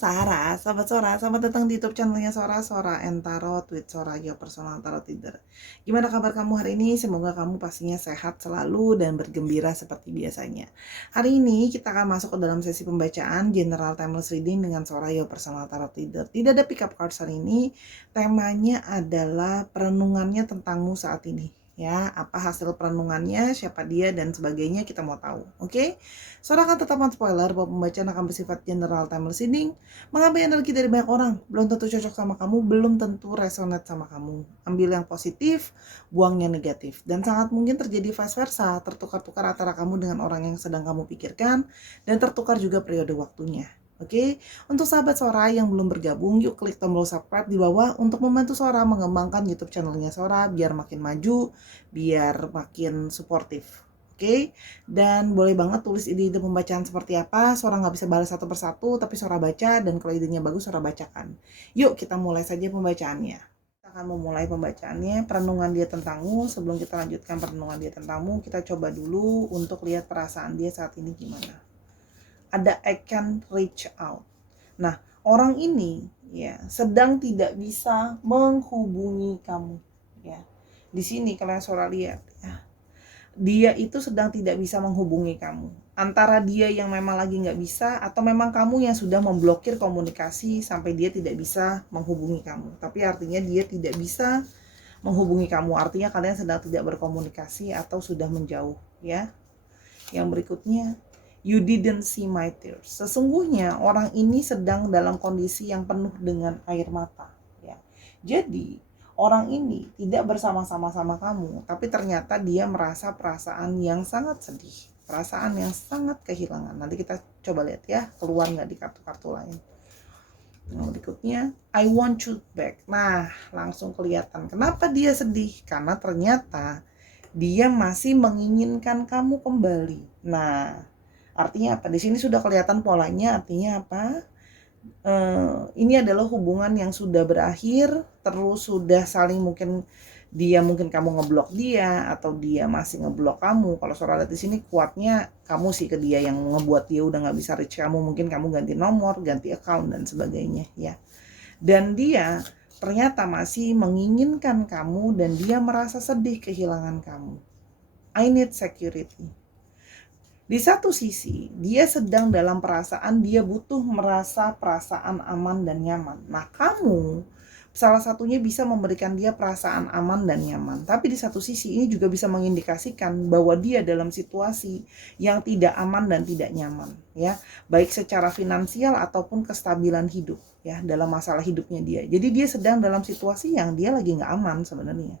Sarah, sahabat Sora, selamat datang di YouTube channelnya Sora and Tarot with Sora, your personal tarot reader. Gimana kabar kamu hari ini? Semoga kamu pastinya sehat selalu dan bergembira seperti biasanya. Hari ini kita akan masuk ke dalam sesi pembacaan General Timeless Reading dengan Sora, your personal tarot reader. Tidak ada pick up cards hari ini, temanya adalah perenungannya tentangmu saat ini. Ya, apa hasil perenungannya, siapa dia, dan sebagainya kita mau tahu. Oke? Sora akan tetap spoiler bahwa pembacaan akan bersifat general timeless reading, mengambil energi dari banyak orang, belum tentu cocok sama kamu, belum tentu resonate sama kamu. Ambil yang positif, buang yang negatif. Dan sangat mungkin terjadi vice versa, tertukar-tukar antara kamu dengan orang yang sedang kamu pikirkan, dan tertukar juga periode waktunya. Oke, untuk sahabat Sora yang belum bergabung, yuk klik tombol subscribe di bawah untuk membantu Sora mengembangkan YouTube channelnya Sora biar makin maju, biar makin suportif. Oke, dan boleh banget tulis ide-ide pembacaan seperti apa. Sora nggak bisa balas satu persatu, tapi Sora baca, dan kalau idenya bagus Sora bacakan. Yuk kita mulai saja pembacaannya. Kita akan memulai pembacaannya, perenungan dia tentangmu. Sebelum kita lanjutkan perenungan dia tentangmu, kita coba dulu untuk lihat perasaan dia saat ini gimana. Ada I can reach out. Nah, orang ini ya sedang tidak bisa menghubungi kamu ya. Di sini kalian Sora lihat ya. Dia itu sedang tidak bisa menghubungi kamu. Antara dia yang memang lagi nggak bisa atau memang kamu yang sudah memblokir komunikasi sampai dia tidak bisa menghubungi kamu. Tapi artinya dia tidak bisa menghubungi kamu. Artinya kalian sedang tidak berkomunikasi atau sudah menjauh ya. Yang berikutnya, you didn't see my tears. Sesungguhnya orang ini sedang dalam kondisi yang penuh dengan air mata ya. Jadi orang ini tidak bersama-sama sama kamu, tapi ternyata dia merasa perasaan yang sangat sedih, perasaan yang sangat kehilangan. Nanti kita coba lihat ya, keluar nggak di kartu-kartu lain. Yang berikutnya, I want you back. Nah, langsung kelihatan kenapa dia sedih, karena ternyata dia masih menginginkan kamu kembali. Nah, artinya apa? Di sini sudah kelihatan polanya, artinya apa? Ini adalah hubungan yang sudah berakhir, terus sudah saling mungkin kamu ngeblok dia atau dia masih ngeblok kamu. Kalau Sora lihat di sini kuatnya kamu sih ke dia yang ngebuat dia udah nggak bisa reach kamu, mungkin kamu ganti nomor, ganti account dan sebagainya ya. Dan dia ternyata masih menginginkan kamu dan dia merasa sedih kehilangan kamu. I need security. Di satu sisi, dia sedang dalam perasaan dia butuh merasa perasaan aman dan nyaman. Nah, kamu salah satunya bisa memberikan dia perasaan aman dan nyaman. Tapi di satu sisi ini juga bisa mengindikasikan bahwa dia dalam situasi yang tidak aman dan tidak nyaman, ya, baik secara finansial ataupun kestabilan hidup, ya, dalam masalah hidupnya dia. Jadi dia sedang dalam situasi yang dia lagi nggak aman sebenarnya,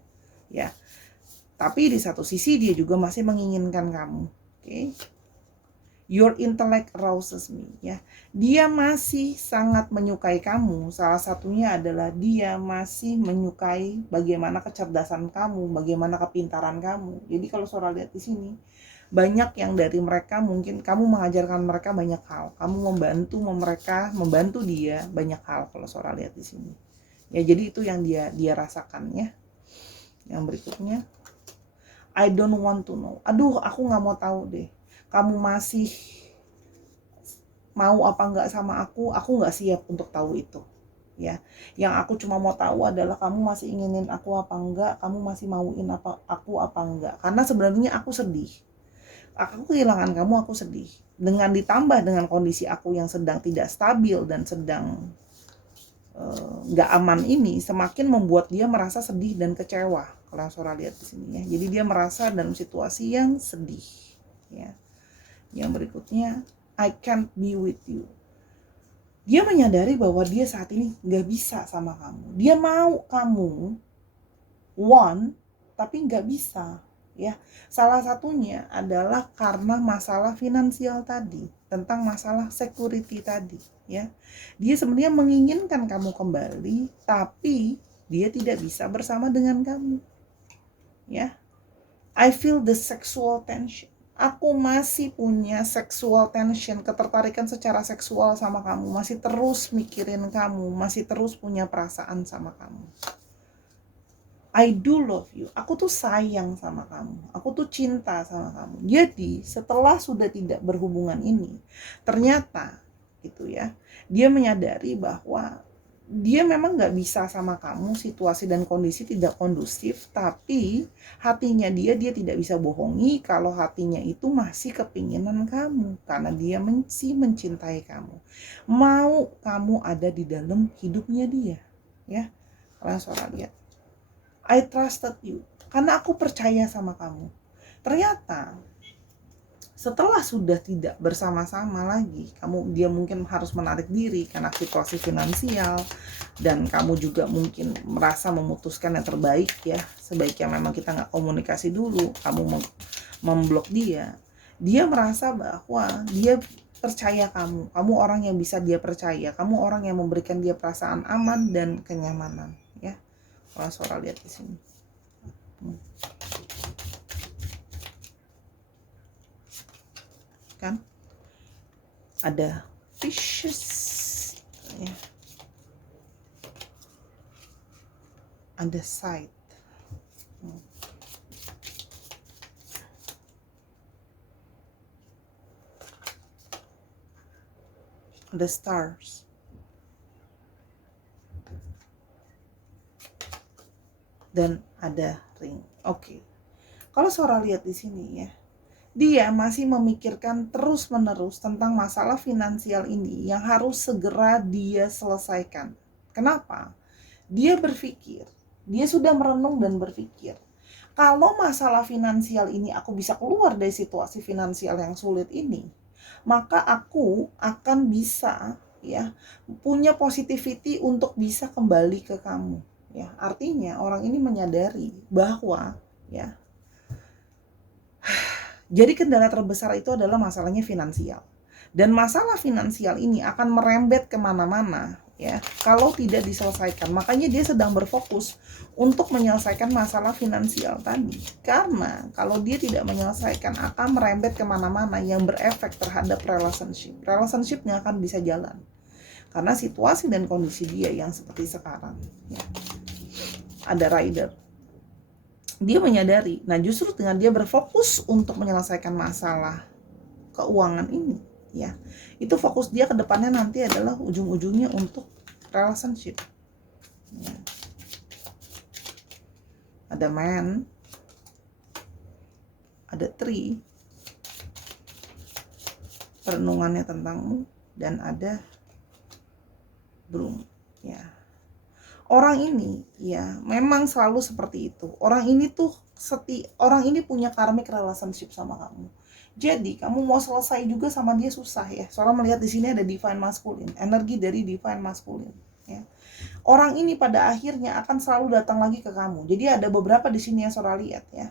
ya. Tapi di satu sisi dia juga masih menginginkan kamu, oke? Your intellect arouses me ya. Dia masih sangat menyukai kamu. Salah satunya adalah dia masih menyukai bagaimana kecerdasan kamu, bagaimana kepintaran kamu. Jadi kalau Sora lihat di sini, banyak yang dari mereka mungkin kamu mengajarkan mereka banyak hal. Kamu membantu dia banyak hal kalau Sora lihat di sini. Ya, jadi itu yang dia rasakan ya. Yang berikutnya, I don't want to know. Aduh, aku nggak mau tahu deh. Kamu masih mau apa enggak sama aku enggak siap untuk tahu itu ya. Yang aku cuma mau tahu adalah kamu masih inginin aku apa enggak, kamu masih mauin aku apa enggak, karena sebenarnya aku sedih. Aku kehilangan kamu, aku sedih. Dengan ditambah dengan kondisi aku yang sedang tidak stabil dan sedang nggak aman ini, semakin membuat dia merasa sedih dan kecewa. Kalau Sora lihat di sini ya, jadi dia merasa dalam situasi yang sedih ya. Yang berikutnya, I can't be with you. Dia menyadari bahwa dia saat ini gak bisa sama kamu. Dia mau kamu want, tapi gak bisa ya. Salah satunya adalah karena masalah finansial tadi, tentang masalah security tadi ya. Dia sebenarnya menginginkan kamu kembali, tapi dia tidak bisa bersama dengan kamu ya. I feel the sexual tension. Aku masih punya sexual tension, ketertarikan secara seksual sama kamu, masih terus mikirin kamu, masih terus punya perasaan sama kamu. I do love you. Aku tuh sayang sama kamu. Aku tuh cinta sama kamu. Jadi setelah sudah tidak berhubungan ini, ternyata gitu ya. Dia menyadari bahwa dia memang nggak bisa sama kamu, situasi dan kondisi tidak kondusif, tapi hatinya dia tidak bisa bohongi kalau hatinya itu masih kepinginan kamu, karena dia masih mencintai kamu, mau kamu ada di dalam hidupnya dia, ya. Kalian suara lihat, I trusted you, karena aku percaya sama kamu. Ternyata setelah sudah tidak bersama-sama lagi, dia mungkin harus menarik diri karena situasi finansial, dan kamu juga mungkin merasa memutuskan yang terbaik ya, sebaiknya memang kita nggak komunikasi dulu, kamu memblok dia. Dia merasa bahwa dia percaya kamu orang yang bisa dia percaya, kamu orang yang memberikan dia perasaan aman dan kenyamanan ya. Kalau suara lihat di sini. Kan ada fishes ya, ada side, ada stars, dan ada ring. Oke. Kalau suara lihat di sini ya, dia masih memikirkan terus-menerus tentang masalah finansial ini yang harus segera dia selesaikan. Kenapa? Dia berpikir, dia sudah merenung dan berpikir, kalau masalah finansial ini aku bisa keluar dari situasi finansial yang sulit ini, maka aku akan bisa ya punya positivity untuk bisa kembali ke kamu. Ya, artinya orang ini menyadari bahwa ya, jadi kendala terbesar itu adalah masalahnya finansial. Dan masalah finansial ini akan merembet kemana-mana ya kalau tidak diselesaikan. Makanya dia sedang berfokus untuk menyelesaikan masalah finansial tadi. Karena kalau dia tidak menyelesaikan akan merembet kemana-mana yang berefek terhadap relationship. Relationshipnya akan bisa jalan. Karena situasi dan kondisi dia yang seperti sekarang. Ya. Ada rider. Dia menyadari, nah justru dengan dia berfokus untuk menyelesaikan masalah keuangan ini, ya, itu fokus dia ke depannya nanti adalah ujung-ujungnya untuk relationship. Ya. Ada man, ada tree, perenungannya tentangmu, dan ada broom, ya. Orang ini ya memang selalu seperti itu. Orang ini punya karmic relationship sama kamu. Jadi kamu mau selesai juga sama dia susah ya. Soalnya melihat di sini ada divine masculine, energi dari divine masculine ya. Orang ini pada akhirnya akan selalu datang lagi ke kamu. Jadi ada beberapa di sini yang Sora lihat ya.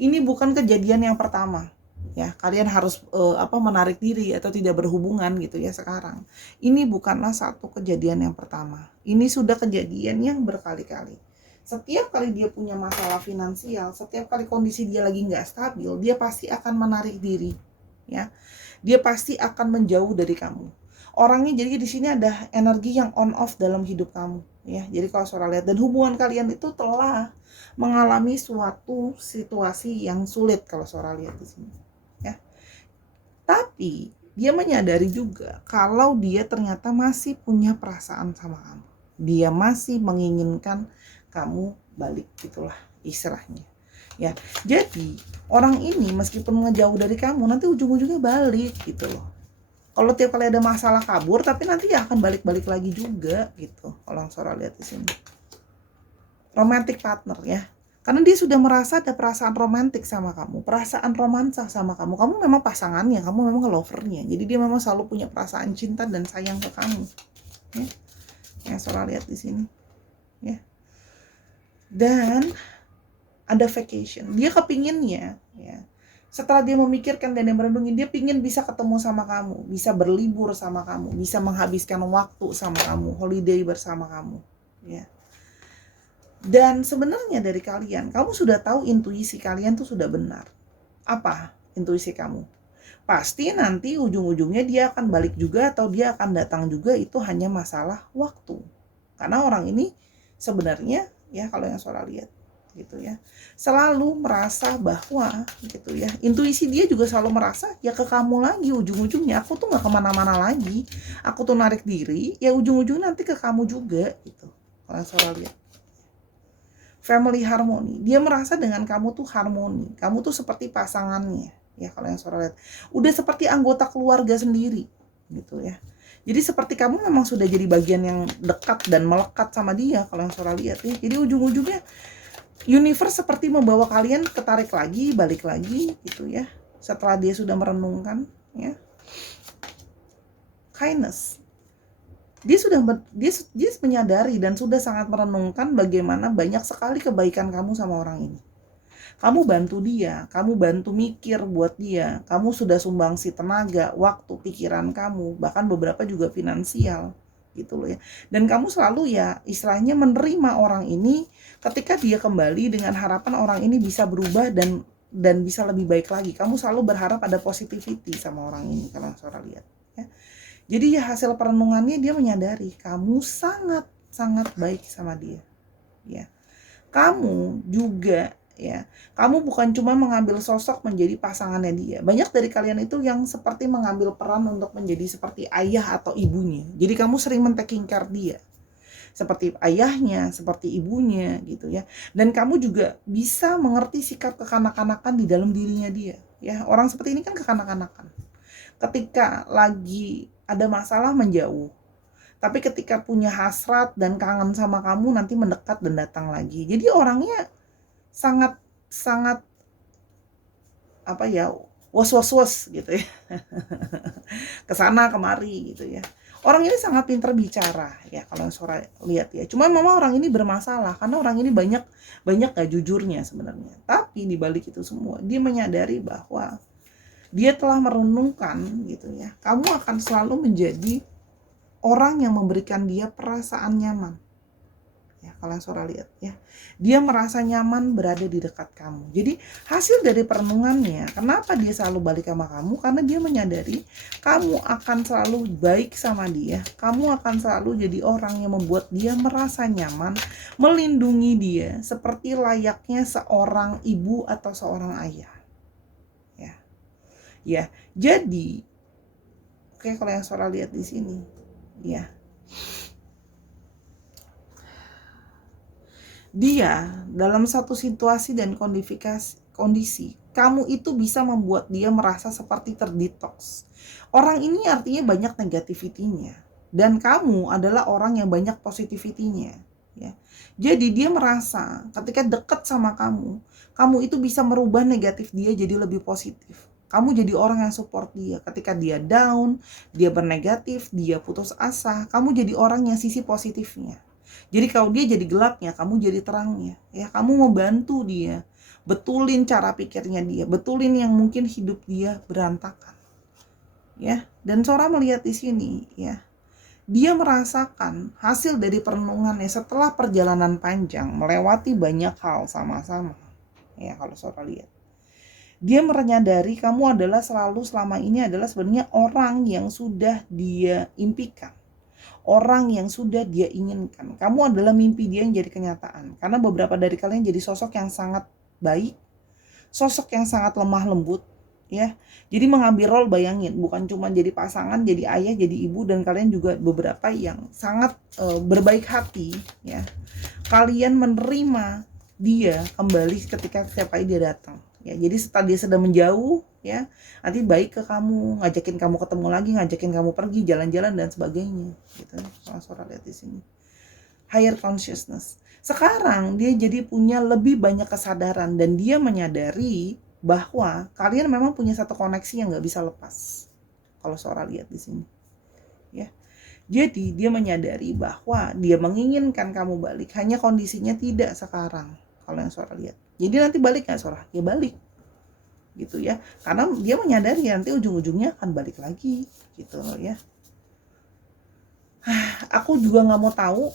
Ini bukan kejadian yang pertama. Ya, kalian harus menarik diri atau tidak berhubungan gitu ya sekarang. Ini bukanlah satu kejadian yang pertama. Ini sudah kejadian yang berkali-kali. Setiap kali dia punya masalah finansial, setiap kali kondisi dia lagi nggak stabil, dia pasti akan menarik diri, ya. Dia pasti akan menjauh dari kamu. Orangnya jadi di sini ada energi yang on off dalam hidup kamu, ya. Jadi kalau Sora lihat, dan hubungan kalian itu telah mengalami suatu situasi yang sulit kalau Sora lihat di sini. Tapi dia menyadari juga kalau dia ternyata masih punya perasaan sama kamu. Dia masih menginginkan kamu balik, gitulah istilahnya. Ya, jadi orang ini meskipun ngejauh dari kamu nanti ujung-ujungnya balik gitu loh. Kalau tiap kali ada masalah kabur, tapi nanti ya akan balik-balik lagi juga gitu. Kalau Sora lihat di sini. Romantic partner ya. Karena dia sudah merasa ada perasaan romantik sama kamu, perasaan romansa sama kamu. Kamu memang pasangannya, kamu memang lovernya. Jadi dia memang selalu punya perasaan cinta dan sayang ke kamu. Ya, yang Sora lihat di sini. Ya. Dan ada vacation. Dia kepinginnya, ya. Setelah dia memikirkan dan dia merenungi, dia pingin bisa ketemu sama kamu, bisa berlibur sama kamu, bisa menghabiskan waktu sama kamu, holiday bersama kamu. Ya. Dan sebenarnya dari kalian, kamu sudah tahu intuisi kalian tuh sudah benar. Apa intuisi kamu? Pasti nanti ujung-ujungnya dia akan balik juga atau dia akan datang juga, itu hanya masalah waktu. Karena orang ini sebenarnya ya kalau yang Sora lihat, gitu ya. Selalu merasa bahwa gitu ya, intuisi dia juga selalu merasa ya ke kamu lagi ujung-ujungnya. Aku tuh nggak kemana-mana lagi, aku tuh narik diri, ya ujung-ujungnya nanti ke kamu juga gitu. Kalau Sora lihat family harmony, dia merasa dengan kamu tuh harmoni, kamu tuh seperti pasangannya ya. Kalau yang Sora lihat udah seperti anggota keluarga sendiri gitu ya. Jadi seperti kamu memang sudah jadi bagian yang dekat dan melekat sama dia kalau yang Sora lihat ya. Jadi ujung-ujungnya universe seperti membawa kalian ketarik lagi, balik lagi gitu ya. Setelah dia sudah merenungkan ya. Kindness. Dia menyadari dan sudah sangat merenungkan bagaimana banyak sekali kebaikan kamu sama orang ini. Kamu bantu dia, kamu bantu mikir buat dia, kamu sudah sumbangsi tenaga, waktu, pikiran kamu, bahkan beberapa juga finansial gitu loh ya. Dan kamu selalu ya istilahnya menerima orang ini ketika dia kembali dengan harapan orang ini bisa berubah dan bisa lebih baik lagi. Kamu selalu berharap ada positivity sama orang ini kalau Sora lihat ya. Jadi ya hasil perenungannya dia menyadari kamu sangat sangat baik sama dia ya. Kamu juga ya, kamu bukan cuma mengambil sosok menjadi pasangannya dia. Banyak dari kalian itu yang seperti mengambil peran untuk menjadi seperti ayah atau ibunya. Jadi kamu sering men-taking care dia, seperti ayahnya, seperti ibunya gitu ya. Dan kamu juga bisa mengerti sikap kekanak-kanakan di dalam dirinya dia ya. Orang seperti ini kan kekanak-kanakan, ketika lagi ada masalah menjauh, tapi ketika punya hasrat dan kangen sama kamu nanti mendekat dan datang lagi. Jadi orangnya sangat sangat apa ya, was gitu ya. Kesana kemari gitu ya. Orang ini sangat pintar bicara ya kalau Sora lihat ya. Cuman mama orang ini bermasalah karena orang ini banyak gak jujurnya sebenarnya. Tapi di balik itu semua dia menyadari bahwa dia telah merenungkan gitu ya. Kamu akan selalu menjadi orang yang memberikan dia perasaan nyaman. Ya, kalau Sora lihat ya. Dia merasa nyaman berada di dekat kamu. Jadi hasil dari perenungannya, kenapa dia selalu balik sama kamu? Karena dia menyadari kamu akan selalu baik sama dia. Kamu akan selalu jadi orang yang membuat dia merasa nyaman, melindungi dia seperti layaknya seorang ibu atau seorang ayah. Ya, jadi oke kalau yang Sora lihat di sini, ya. Dia dalam satu situasi dan kondisi, kamu itu bisa membuat dia merasa seperti terdetoks. Orang ini artinya banyak negativity-nya dan kamu adalah orang yang banyak positivity-nya, ya. Jadi dia merasa ketika dekat sama kamu itu bisa merubah negatif dia jadi lebih positif. Kamu jadi orang yang support dia. Ketika dia down, dia bernegatif, dia putus asa, kamu jadi orang yang sisi positifnya. Jadi kalau dia jadi gelapnya, kamu jadi terangnya. Ya, kamu membantu dia, betulin cara pikirnya dia, betulin yang mungkin hidup dia berantakan. Ya, dan Sora melihat di sini, ya. Dia merasakan hasil dari perenungannya setelah perjalanan panjang, melewati banyak hal sama-sama. Ya, kalau Sora lihat. Dia menyadari kamu adalah selalu selama ini adalah sebenarnya orang yang sudah dia impikan. Orang yang sudah dia inginkan. Kamu adalah mimpi dia yang jadi kenyataan. Karena beberapa dari kalian jadi sosok yang sangat baik, sosok yang sangat lemah lembut, ya. Jadi mengambil role, bayangin, bukan cuma jadi pasangan, jadi ayah, jadi ibu, dan kalian juga beberapa yang sangat berbaik hati, ya. Kalian menerima dia kembali ketika setiap kali dia datang. Ya, jadi setelah dia sedang menjauh, ya, nanti baik ke kamu, ngajakin kamu ketemu lagi, ngajakin kamu pergi jalan-jalan dan sebagainya, gitu. Sora lihat di sini. Higher consciousness. Sekarang dia jadi punya lebih banyak kesadaran dan dia menyadari bahwa kalian memang punya satu koneksi yang nggak bisa lepas. Kalau Sora lihat di sini, ya. Jadi dia menyadari bahwa dia menginginkan kamu balik, hanya kondisinya tidak sekarang. Kalau yang Sora lihat. Jadi nanti balik nggak Sora? Ya balik. Gitu ya. Karena dia menyadari nanti ujung-ujungnya akan balik lagi. Gitu loh ya. Aku juga nggak mau tahu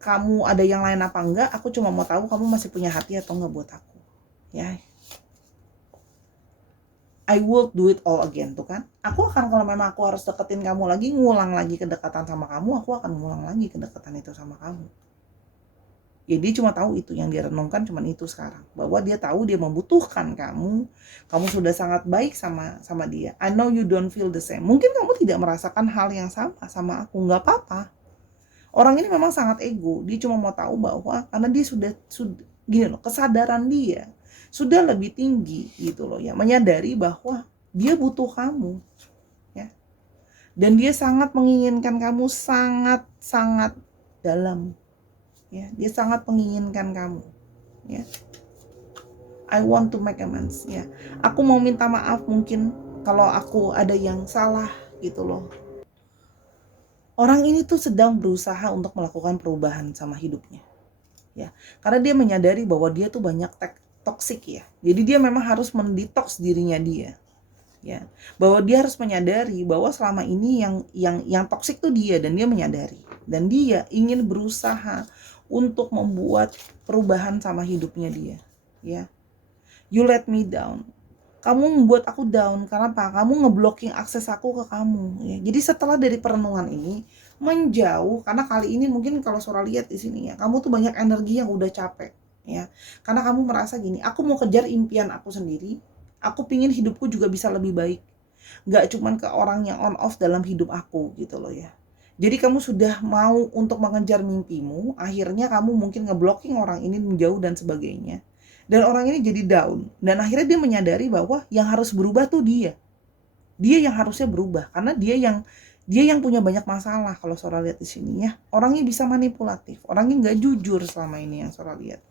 kamu ada yang lain apa enggak. Aku cuma mau tahu kamu masih punya hati atau enggak buat aku. Ya. I will do it all again tuh kan. Aku akan, kalau memang aku harus deketin kamu lagi, ngulang lagi kedekatan sama kamu, aku akan ngulang lagi kedekatan itu sama kamu. Ya dia cuma tahu itu, yang dia renungkan cuma itu sekarang, bahwa dia tahu dia membutuhkan kamu sudah sangat baik sama dia. I know you don't feel the same. Mungkin kamu tidak merasakan hal yang sama aku, nggak apa-apa. Orang ini memang sangat ego, dia cuma mau tahu bahwa karena dia sudah gini loh, kesadaran dia sudah lebih tinggi gitu loh ya, menyadari bahwa dia butuh kamu ya. Dan dia sangat menginginkan kamu, sangat dalam ya. Dia sangat menginginkan kamu ya. I want to make amends ya. Aku mau minta maaf mungkin kalau aku ada yang salah gitu loh. Orang ini tuh sedang berusaha untuk melakukan perubahan sama hidupnya ya. Karena dia menyadari bahwa dia tuh banyak toksik ya. Jadi dia memang harus mendetoks dirinya dia ya, bahwa dia harus menyadari bahwa selama ini yang toksik tuh dia, dan dia menyadari dan dia ingin berusaha untuk membuat perubahan sama hidupnya dia ya. You let me down, kamu membuat aku down karena apa? Kamu ngeblocking akses aku ke kamu ya. Jadi setelah dari perenungan ini menjauh, karena kali ini mungkin kalau Sora lihat di sini ya, kamu tuh banyak energi yang udah capek ya, karena kamu merasa gini, aku mau kejar impian aku sendiri. Aku pingin hidupku juga bisa lebih baik. Gak cuman ke orang yang on off dalam hidup aku gitu loh ya. Jadi kamu sudah mau untuk mengejar mimpimu, akhirnya kamu mungkin ngeblocking orang ini menjauh dan sebagainya. Dan orang ini jadi down. Dan akhirnya dia menyadari bahwa yang harus berubah tuh dia. Dia yang harusnya berubah. Karena dia yang punya banyak masalah kalau Sora lihat di sini ya. Orangnya bisa manipulatif. Orangnya gak jujur selama ini yang Sora lihat.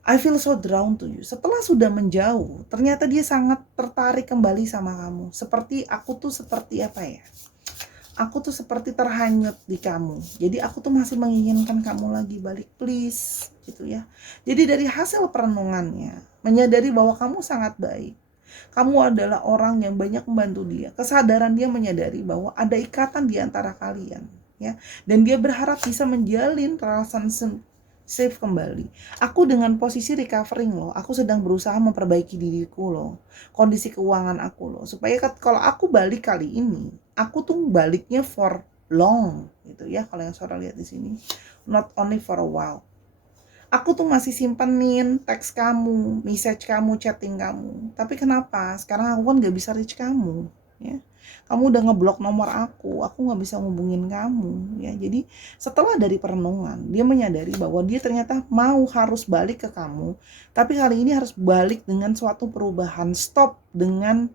I feel so drawn to you. Setelah sudah menjauh, ternyata dia sangat tertarik kembali sama kamu. Seperti aku tuh seperti apa ya? Aku tuh seperti terhanyut di kamu. Jadi aku tuh masih menginginkan kamu lagi balik, please, gitu ya. Jadi dari hasil perenungannya, menyadari bahwa kamu sangat baik. Kamu adalah orang yang banyak membantu dia. Kesadaran dia menyadari bahwa ada ikatan di antara kalian, ya. Dan dia berharap bisa menjalin relationship safe kembali. Aku dengan posisi recovering loh, aku sedang berusaha memperbaiki diriku loh, kondisi keuangan aku loh, supaya kalau aku balik kali ini, aku tuh baliknya for long gitu ya. Kalau yang Sora lihat di sini, not only for a while. Aku tuh masih simpenin teks kamu, message kamu, chatting kamu. Tapi kenapa sekarang aku kan gak bisa reach kamu ya. Kamu udah ngeblok nomor aku gak bisa ngubungin kamu ya. Jadi setelah dari perenungan, dia menyadari bahwa dia ternyata harus balik ke kamu. Tapi kali ini harus balik dengan suatu perubahan. Stop dengan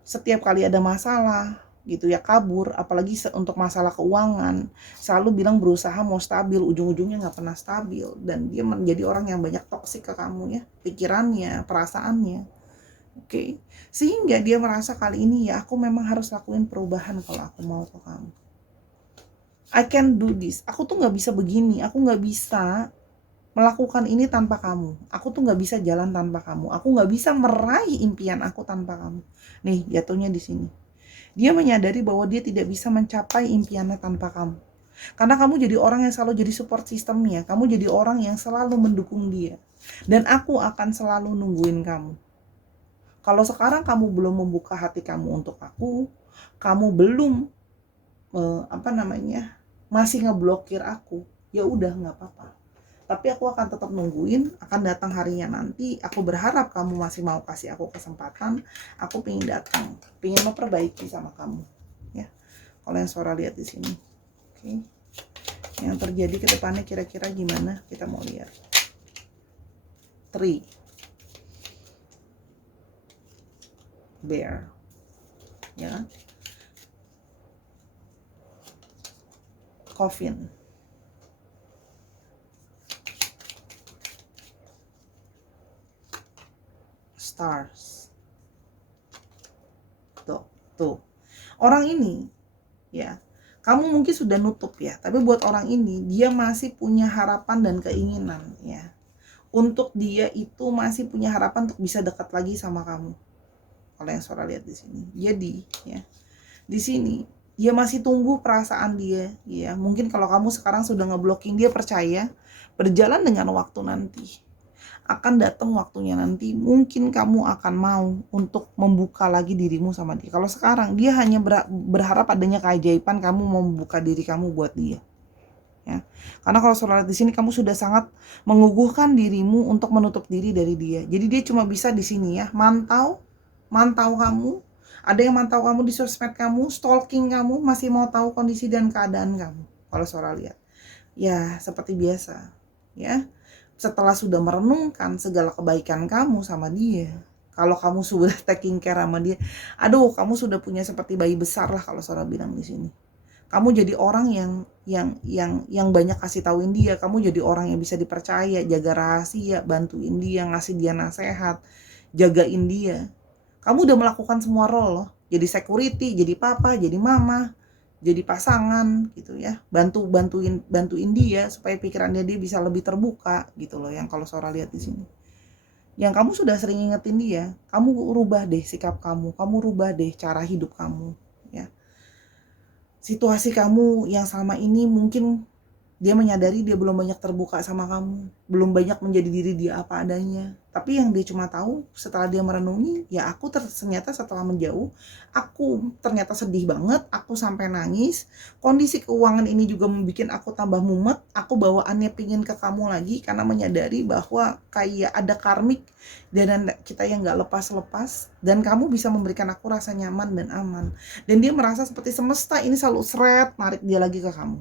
setiap kali ada masalah gitu ya kabur, apalagi untuk masalah keuangan, selalu bilang berusaha mau stabil, ujung-ujungnya nggak pernah stabil, dan dia menjadi orang yang banyak toksik ke kamu ya, pikirannya, perasaannya. Oke. Sehingga dia merasa kali ini ya aku memang harus lakuin perubahan kalau aku mau ke kamu. I can do this. Aku tuh nggak bisa begini, aku nggak bisa melakukan ini tanpa kamu. Aku tuh nggak bisa jalan tanpa kamu. Aku nggak bisa meraih impian aku tanpa kamu. Nih jatuhnya di sini. Dia menyadari bahwa dia tidak bisa mencapai impiannya tanpa kamu. Karena kamu jadi orang yang selalu jadi support sistemnya. Kamu jadi orang yang selalu mendukung dia. Dan aku akan selalu nungguin kamu. Kalau sekarang kamu belum membuka hati kamu untuk aku, kamu belum masih ngeblokir aku, ya udah nggak apa-apa. Tapi aku akan tetap nungguin, akan datang harinya nanti. Aku berharap kamu masih mau kasih aku kesempatan. Aku pengen datang, pengen memperbaiki sama kamu ya. Kalau yang Sora lihat di sini, oke. Yang terjadi ke depannya kira-kira gimana? Kita mau lihat. 3 bear ya. Coffin. Stars. Tuh. Orang ini ya, kamu mungkin sudah nutup ya, tapi buat orang ini dia masih punya harapan dan keinginan ya. Untuk dia itu masih punya harapan untuk bisa dekat lagi sama kamu. Kalau yang Sora lihat di sini. Jadi ya, di sini dia masih tunggu perasaan dia ya. Mungkin kalau kamu sekarang sudah ngeblocking, dia percaya berjalan dengan waktu nanti akan datang waktunya nanti, mungkin kamu akan mau untuk membuka lagi dirimu sama dia. Kalau sekarang dia hanya berharap adanya keajaiban kamu mau membuka diri kamu buat dia. ya. Karena kalau suara lihat di sini kamu sudah sangat mengukuhkan dirimu untuk menutup diri dari dia. Jadi dia cuma bisa di sini ya, mantau kamu. Ada yang mantau kamu di sosmed kamu, stalking kamu, masih mau tahu kondisi dan keadaan kamu. Kalau suara lihat, ya seperti biasa, ya. Setelah sudah merenungkan segala kebaikan kamu sama dia, kalau kamu sudah taking care sama dia, aduh, kamu sudah punya seperti bayi besar lah kalau Sora bilang di sini. Kamu jadi orang yang banyak kasih tauin dia, kamu jadi orang yang bisa dipercaya, jaga rahasia, bantuin dia, ngasih dia nasihat, jagain dia. Kamu udah melakukan semua role loh. Jadi security, jadi papa, jadi mama, jadi pasangan gitu ya. Bantuin dia supaya pikirannya dia bisa lebih terbuka gitu loh, yang kalau Sora lihat di sini. Yang kamu sudah sering ingetin dia, kamu rubah deh sikap kamu rubah deh cara hidup kamu ya. Situasi kamu yang selama ini mungkin dia menyadari dia belum banyak terbuka sama kamu, belum banyak menjadi diri dia apa adanya. Tapi yang dia cuma tahu setelah dia merenungi, ya aku ternyata setelah menjauh, aku ternyata sedih banget, aku sampai nangis. Kondisi keuangan ini juga membuat aku tambah mumet, aku bawaannya pingin ke kamu lagi karena menyadari bahwa kayak ada karmik dan kita yang gak lepas-lepas, dan kamu bisa memberikan aku rasa nyaman dan aman. Dan dia merasa seperti semesta ini selalu seret narik dia lagi ke kamu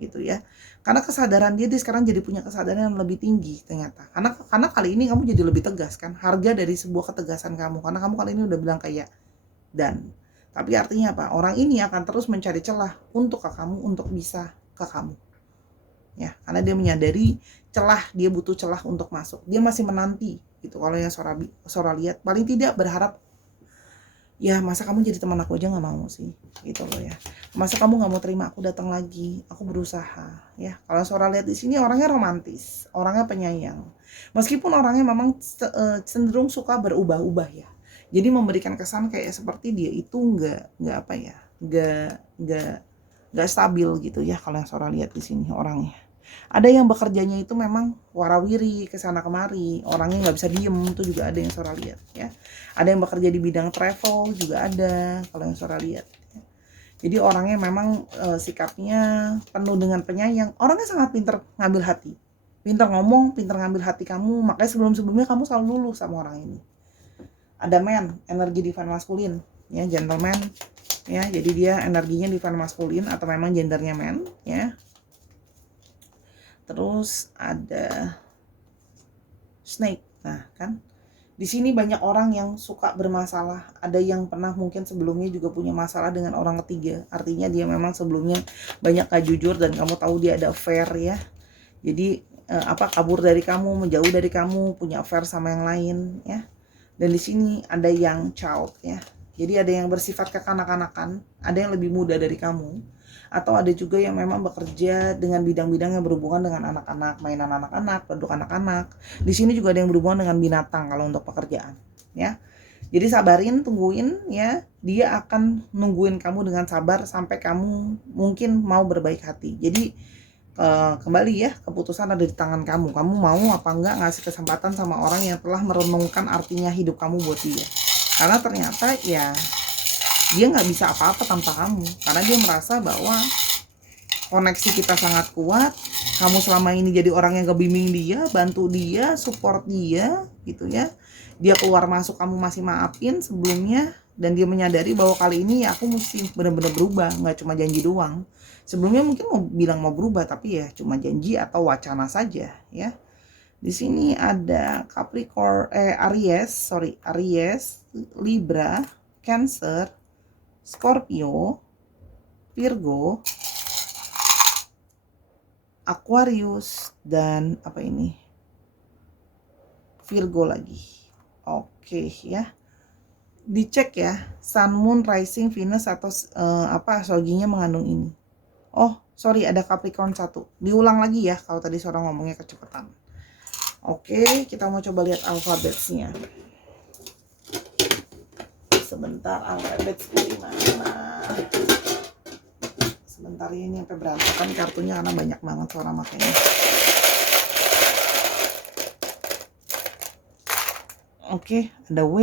gitu ya. Karena kesadaran dia sekarang jadi punya kesadaran yang lebih tinggi ternyata. Karena kali ini kamu jadi lebih tegas kan. Harga dari sebuah ketegasan kamu. Karena kamu kali ini udah bilang kayak dan. Tapi artinya apa? Orang ini akan terus mencari celah untuk ke kamu, untuk bisa ke kamu. Ya, karena dia menyadari celah, dia butuh celah untuk masuk. Dia masih menanti gitu. Kalau yang Sora lihat, paling tidak berharap, ya masa kamu jadi teman aku aja nggak mau sih gitu loh ya, masa kamu nggak mau terima aku datang lagi, aku berusaha ya. Kalau Sora lihat di sini orangnya romantis, orangnya penyayang, meskipun orangnya memang cenderung suka berubah-ubah ya. Jadi memberikan kesan kayak seperti dia itu nggak apa ya, nggak stabil gitu ya. Kalau yang Sora lihat di sini orangnya, ada yang bekerjanya itu memang warawiri kesana kemari, orangnya nggak bisa diem, itu juga ada yang Sora lihat ya. Ada yang bekerja di bidang travel juga ada kalau yang Sora lihat. Jadi orangnya memang sikapnya penuh dengan penyayang, orangnya sangat pintar ngambil hati, pintar ngomong, pintar ngambil hati kamu. Makanya sebelumnya kamu selalu luluh sama orang ini. Ada man, energi divine maskulin ya, gentleman ya. Jadi dia energinya divine maskulin atau memang gendernya man ya. Terus ada snake. Nah, kan di sini banyak orang yang suka bermasalah. Ada yang pernah mungkin sebelumnya juga punya masalah dengan orang ketiga. Artinya dia memang sebelumnya banyak gak jujur dan kamu tahu dia ada affair ya. Jadi kabur dari kamu, menjauh dari kamu, punya affair sama yang lain ya. Dan di sini ada yang child ya. Jadi ada yang bersifat kekanak-kanakan, ada yang lebih muda dari kamu, atau ada juga yang memang bekerja dengan bidang-bidang yang berhubungan dengan anak-anak, mainan anak-anak, produk anak-anak. Di sini juga ada yang berhubungan dengan binatang kalau untuk pekerjaan, ya. Jadi sabarin, tungguin ya. Dia akan nungguin kamu dengan sabar sampai kamu mungkin mau berbaik hati. Jadi kembali ya, keputusan ada di tangan kamu. Kamu mau apa enggak ngasih kesempatan sama orang yang telah merenungkan artinya hidup kamu buat dia. Karena ternyata ya dia nggak bisa apa-apa tanpa kamu, karena dia merasa bahwa koneksi kita sangat kuat. Kamu selama ini jadi orang yang ngebimbing dia, bantu dia, support dia gitu ya. Dia keluar masuk kamu masih maafin sebelumnya, dan dia menyadari bahwa kali ini ya aku mesti benar-benar berubah, nggak cuma janji doang. Sebelumnya mungkin mau bilang mau berubah tapi ya cuma janji atau wacana saja ya. Di sini ada Aries, Libra, Cancer, Scorpio, Virgo, Aquarius, dan apa ini? Virgo lagi. Oke ya. Dicek ya, Sun, Moon, Rising, Venus atau astrologinya mengandung ini. Oh, sorry, ada Capricorn 1. Diulang lagi ya kalau tadi seorang ngomongnya kecepatan. Oke, kita mau coba lihat alfabetnya. Sebentar, alfabet di mana? Sebentar, ini sampai berantakan kartunya karena banyak banget suara makanya. Oke, ada W,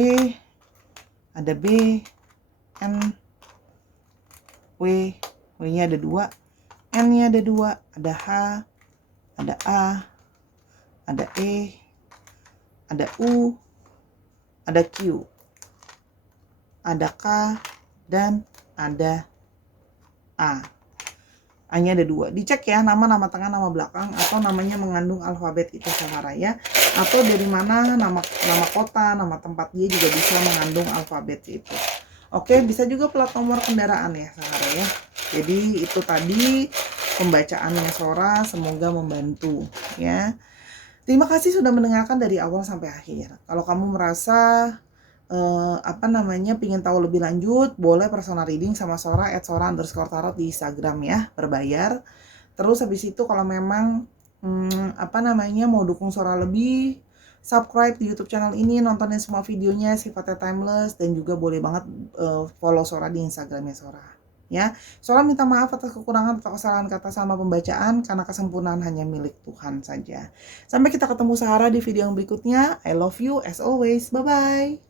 ada B, N, W-nya ada 2, N-nya ada 2, ada H, ada A, ada E, ada U, ada Q, ada K, dan ada A. A-nya ada 2. Dicek ya, nama tengah, nama belakang, atau namanya mengandung alfabet itu Sahara ya. Atau dari mana nama kota, nama tempat dia juga bisa mengandung alfabet itu. Oke, bisa juga plat nomor kendaraan ya Sahara ya. Jadi itu tadi pembacaannya Sora, semoga membantu ya. Terima kasih sudah mendengarkan dari awal sampai akhir. Kalau kamu merasa pingin tahu lebih lanjut, boleh personal reading sama Sora @sora_tarot di Instagram ya, berbayar. Terus habis itu kalau memang mau dukung Sora lebih, subscribe di YouTube channel ini, nontonin semua videonya, sifatnya timeless, dan juga boleh banget follow Sora di Instagramnya Sora. Ya, Sora minta maaf atas kekurangan atau kesalahan kata sama pembacaan karena kesempurnaan hanya milik Tuhan saja. Sampai kita ketemu Sahara di video yang berikutnya. I love you as always. Bye bye.